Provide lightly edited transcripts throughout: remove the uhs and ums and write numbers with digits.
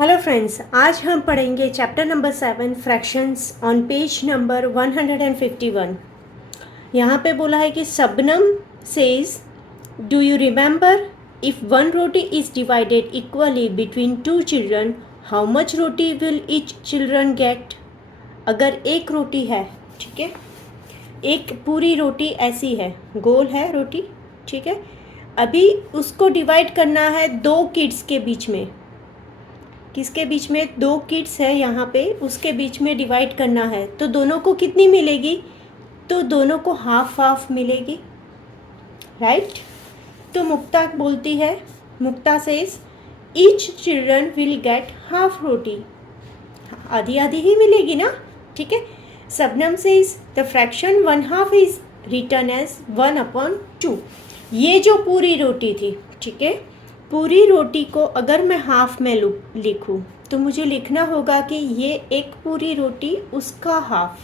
Hello friends, आज हम पढ़ेंगे chapter number 7 fractions on page number 151। यहाँ पे बोला है कि Shabnam says, do you remember if one roti is divided equally between two children, how much roti will each children gate. अगर एक रोटी है, ठीक है, एक पूरी रोटी ऐसी है, गोल है रोटी, ठीक है, अभी उसको डिवाइड करना है दो किड्स के बीच में। किसके बीच में? दो किड्स है यहाँ पे, उसके बीच में डिवाइड करना है, तो दोनों को कितनी मिलेगी? तो दोनों को हाफ हाफ मिलेगी, राइट। तो मुक्ता बोलती है, Mukta says each children will get half roti, आधी आधी ही मिलेगी ना, ठीक है। Shabnam says the fraction 1/2 is return as 1/2। ये जो पूरी रोटी थी, ठीक है, पूरी रोटी को अगर मैं हाफ में लिखूं तो मुझे लिखना होगा कि ये एक पूरी रोटी, उसका हाफ,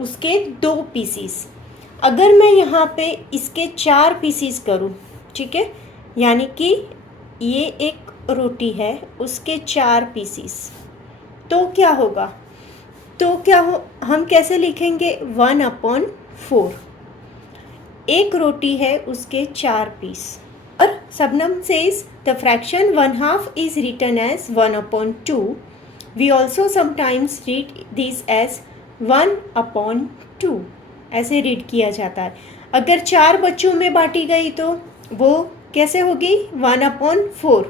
उसके 2 पीसीस। अगर मैं यहाँ पे इसके 4 पीसीस करूँ, ठीक है, यानी कि ये एक रोटी है, उसके 4 पीसीस, तो क्या होगा? तो क्या हो, हम कैसे लिखेंगे? 1/4। एक रोटी है, उसके 4 पीस। और Shabnam says the fraction 1/2 is written as 1/2. We also sometimes read this as 1/2. ऐसे रीड किया जाता है। अगर 4 बच्चों में बांटी गई तो वो कैसे होगी? 1/4।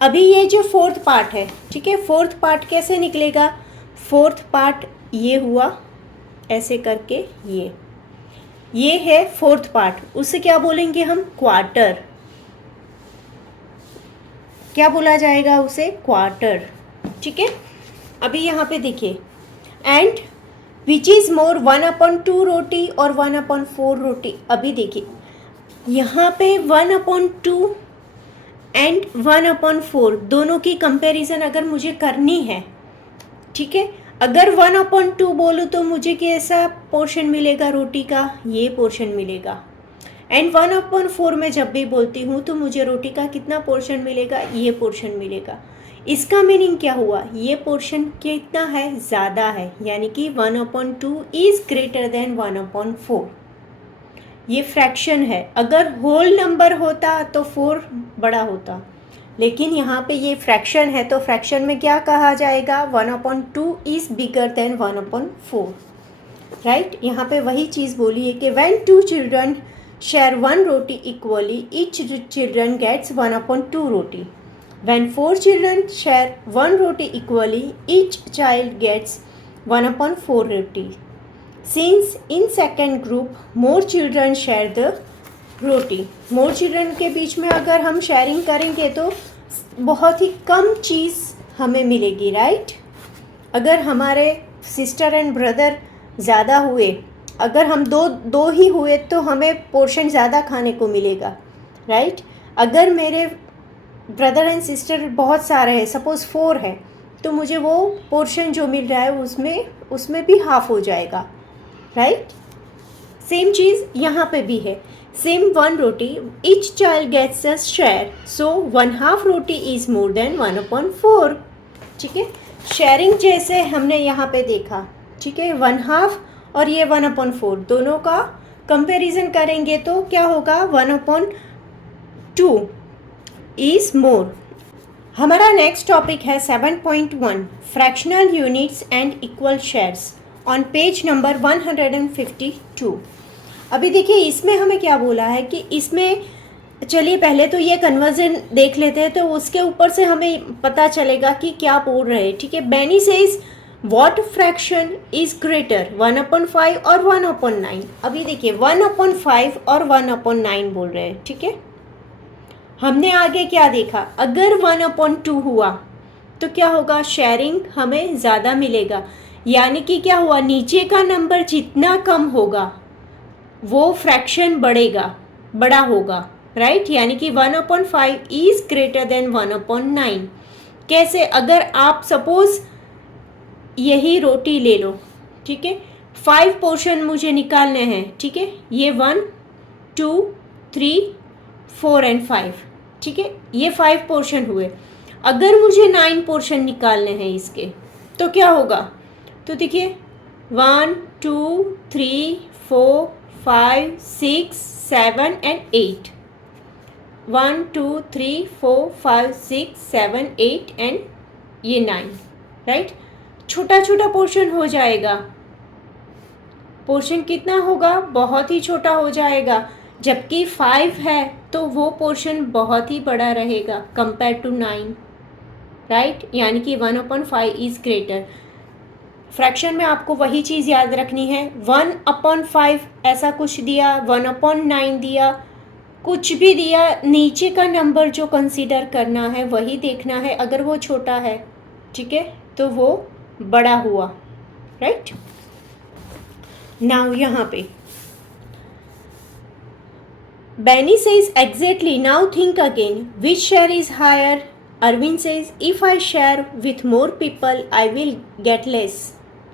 अभी ये जो 4th पार्ट है, ठीक है, 4th पार्ट कैसे निकलेगा? 4th पार्ट ये हुआ ऐसे करके, ये है 4th पार्ट, उसे क्या बोलेंगे हम? क्वार्टर। क्या बोला जाएगा उसे? क्वार्टर, ठीक है। अभी यहाँ पे देखिए, एंड विच इज़ मोर 1/2 रोटी और 1/4 रोटी। अभी देखिए यहाँ पे 1/2 एंड 1/4 दोनों की कंपैरिजन अगर मुझे करनी है, ठीक है, अगर 1/2 बोलूँ तो मुझे कैसा पोर्शन मिलेगा रोटी का? ये पोर्शन मिलेगा। एंड 1/4 में जब भी बोलती हूँ तो मुझे रोटी का कितना पोर्शन मिलेगा? ये पोर्शन मिलेगा। इसका मीनिंग क्या हुआ? ये पोर्शन कितना है? ज़्यादा है, यानी कि 1/2 इज़ ग्रेटर देन 1/4। ये फ्रैक्शन है। अगर होल नंबर होता तो 4 बड़ा होता, लेकिन यहाँ पे ये फ्रैक्शन है, तो फ्रैक्शन में क्या कहा जाएगा? 1/2 इज़ बिगर देन 1/4, राइट। यहाँ पे वही चीज़ बोली है कि when 2 children share 1 roti equally, each children gets 1/2 roti. When 4 children share 1 roti equally, each child gets 1/4 roti. Since in second group more children share the roti, more children के बीच में अगर हम शेयरिंग करेंगे तो बहुत ही कम चीज़ हमें मिलेगी, राइट। अगर हमारे सिस्टर एंड ब्रदर ज़्यादा हुए, अगर हम दो ही हुए तो हमें पोर्शन ज़्यादा खाने को मिलेगा, राइट। अगर मेरे ब्रदर एंड सिस्टर बहुत सारे हैं, सपोज़ 4 है, तो मुझे वो पोर्शन जो मिल रहा है उसमें भी हाफ हो जाएगा, राइट। सेम चीज़ यहाँ पे भी है, same 1 roti, each child gets a share, so 1/2 roti is more than 1/4, ठीक है। शेयरिंग जैसे हमने यहाँ पे देखा, ठीक है, 1/2 और ये 1/4 दोनों का कंपैरिजन करेंगे तो क्या होगा? 1/2 इज मोर। हमारा नेक्स्ट टॉपिक है 7.1 fractional units and equal shares on page number 152। अभी देखिए इसमें हमें क्या बोला है कि इसमें, चलिए पहले तो ये कन्वर्जन देख लेते हैं, तो उसके ऊपर से हमें पता चलेगा कि क्या बोल रहे हैं, ठीक है। Benny says what fraction is greater, 1/5 और 1/9। अभी देखिए 1/5 और 1/9 बोल रहे हैं, ठीक है। हमने आगे क्या देखा? अगर 1/2 हुआ तो क्या होगा? शेयरिंग हमें ज़्यादा मिलेगा, यानी कि क्या हुआ? नीचे का नंबर जितना कम होगा वो फ्रैक्शन बड़ा होगा, राइट। यानी कि 1/5 इज ग्रेटर देन 1/9। कैसे? अगर आप सपोज यही रोटी ले लो, ठीक है, 5 पोर्शन मुझे निकालने हैं, ठीक है, ये 1 2 3 4 एंड 5, ठीक है, ये 5 पोर्शन हुए। अगर मुझे 9 पोर्शन निकालने हैं इसके तो क्या होगा, तो देखिए 1 2 3 4 5 6 7 एंड 8, 1 2 3 4 5 6 7 8 एंड ये 9, राइट। छोटा छोटा पोर्शन हो जाएगा, पोर्शन कितना होगा, बहुत ही छोटा हो जाएगा। जबकि 5 है तो वो पोर्शन बहुत ही बड़ा रहेगा कंपेयर टू 9, राइट। यानी कि 1/5 इज़ ग्रेटर। फ्रैक्शन में आपको वही चीज़ याद रखनी है, 1/5 ऐसा कुछ दिया, 1/9 दिया, कुछ भी दिया, नीचे का नंबर जो कंसीडर करना है वही देखना है। अगर वो छोटा है, ठीक है, तो वो बड़ा हुआ, राइट। नाउ यहाँ पे Benny says exactly, now think again, which share is higher? Arvind says if I share with more people I will get less,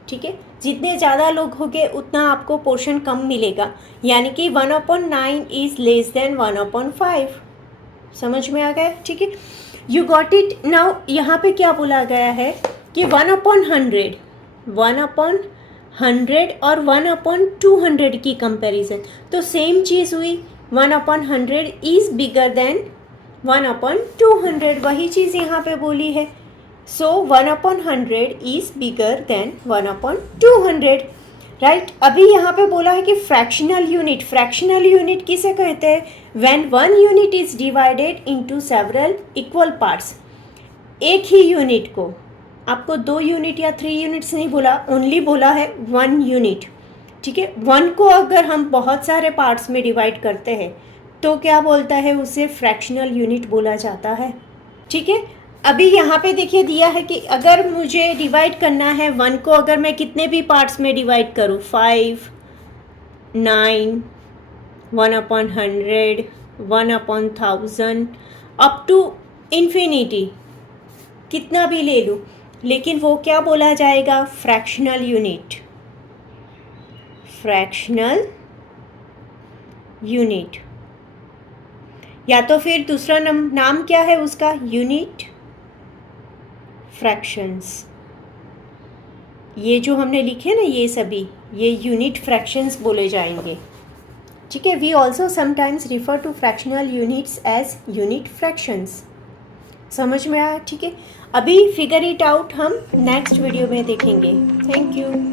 ठीक है, जितने ज़्यादा लोग होंगे उतना आपको पोर्शन कम मिलेगा। यानी कि 1/9 इज़ लेस देन 1/5। समझ में आ गया, ठीक है, यू गॉट इट। नाउ यहाँ पे क्या बोला गया है कि 1/100 और 1/200 की कंपैरिजन, तो सेम चीज़ हुई, 1/100 इज़ बिगर देन 1/200, वही चीज़ यहाँ पे बोली है। सो 1/100 इज़ बिगर देन 1/200, राइट। अभी यहाँ पे बोला है कि फ्रैक्शनल यूनिट, फ्रैक्शनल यूनिट किसे कहते हैं, when one unit is divided into several equal parts. एक ही यूनिट को, आपको 2 यूनिट या 3 यूनिट्स नहीं बोला, ओनली बोला है 1 यूनिट, ठीक है। 1 को अगर हम बहुत सारे पार्ट्स में डिवाइड करते हैं तो क्या बोलता है, उसे फ्रैक्शनल यूनिट बोला जाता है, ठीक है। अभी यहाँ पे देखिए दिया है कि अगर मुझे डिवाइड करना है 1 को, अगर मैं कितने भी पार्ट्स में डिवाइड करूँ, 5 9 1/100 1/1000 अप टू इन्फिनिटी, कितना भी ले लूँ, लेकिन वो क्या बोला जाएगा, फ्रैक्शनल यूनिट, फ्रैक्शनल यूनिट। या तो फिर दूसरा नाम क्या है उसका, यूनिट फ्रैक्शंस। ये जो हमने लिखे ना ये सभी, ये यूनिट फ्रैक्शंस बोले जाएंगे, ठीक है। We also sometimes refer to fractional units as unit fractions. समझ में आया, ठीक है। अभी फिगर इट आउट हम नेक्स्ट वीडियो में देखेंगे। Thank you.